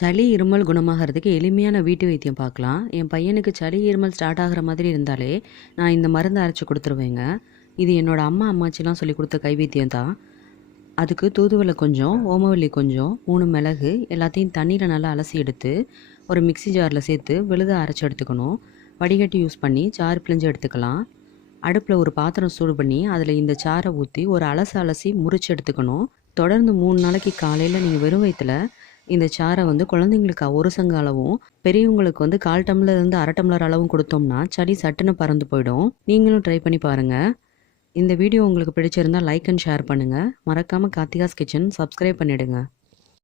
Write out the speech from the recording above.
சளி, இருமல் குணமாகறதுக்கு எளிமையான வீட்டு வைத்தியம் பார்க்கலாம். என் பையனுக்கு சளி, இருமல் ஸ்டார்ட் ஆகுற மாதிரி இருந்தாலே, நான் இந்த மருந்த அரைச்சு குடுத்துருவேங்க. இது என்னோட அம்மா, அம்மாச்சிலாம் சொல்லிக் குடுத்த கைவைத்தியம் தான். அதுக்கு தூதுவளை கொஞ்சம், ஓமவல்லி கொஞ்சம், 3 மிளகு எல்லாத்தையும் தண்ணீல நல்லா அலசி எடுத்து, ஒரு மிக்ஸி ஜார்ல சேர்த்து விழுத அரைச்சு எடுத்துக்கணும். வடிகட்டி யூஸ் பண்ணி சாறு பிழிஞ்சு எடுத்துக்கலாம். அடுப்புல ஒரு பாத்திரம் சூடு பண்ணி, அதில இந்த சாறை ஊத்தி ஒரு அலசி முறிச்சு எடுத்துக்கணும். தொடர்ந்து 3 நாளைக்கு காலையில நீங்க வெறும் வயித்துல இந்த சாறை குழந்தைங்களுக்கு 1 சங்கு அளவும், பெரியவங்களுக்கு 1/4 டம்ளர்லேருந்து 1/2 டம்ளர் அளவும் கொடுத்தோம்னா, சளி சட்டுன்னு பறந்து போயிடும். நீங்களும் ட்ரை பண்ணி பாருங்க. இந்த வீடியோ உங்களுக்கு பிடிச்சிருந்தா லைக் அண்ட் ஷேர் பண்ணுங்க. மறக்காம கார்த்திகாஸ் கிச்சன் சப்ஸ்கிரைப் பண்ணிடுங்க.